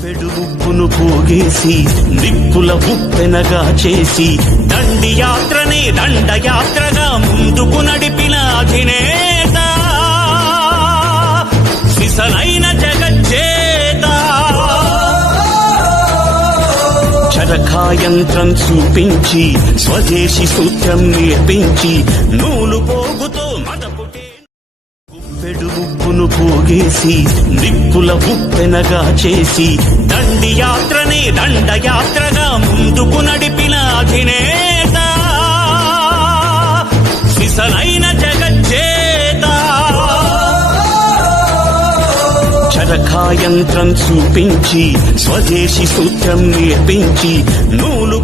పెడుగుప్పును పోగేసి నిప్పుల ఉప్పెనగా చేసి దండి యాత్రనే దండయాత్రగా ముందుకు నడిపిన అధినేత సిసలైన జగజ్జేత చరఖాయంత్రం చూపించి స్వదేశీ సూత్రం నేర్పించి నూలు పోగుతో మదపుటే పెడుగుప్పును పోగేసి నిప్పుల ఉప్పెనగా చేసి దండి యాత్రనే దండయాత్రగా ముందుకు నడిపిన అధినేత సిసలైన జగజ్జేత చరఖాయంత్రం చూపించి స్వదేశీ సూత్రం నేర్పించి నూలు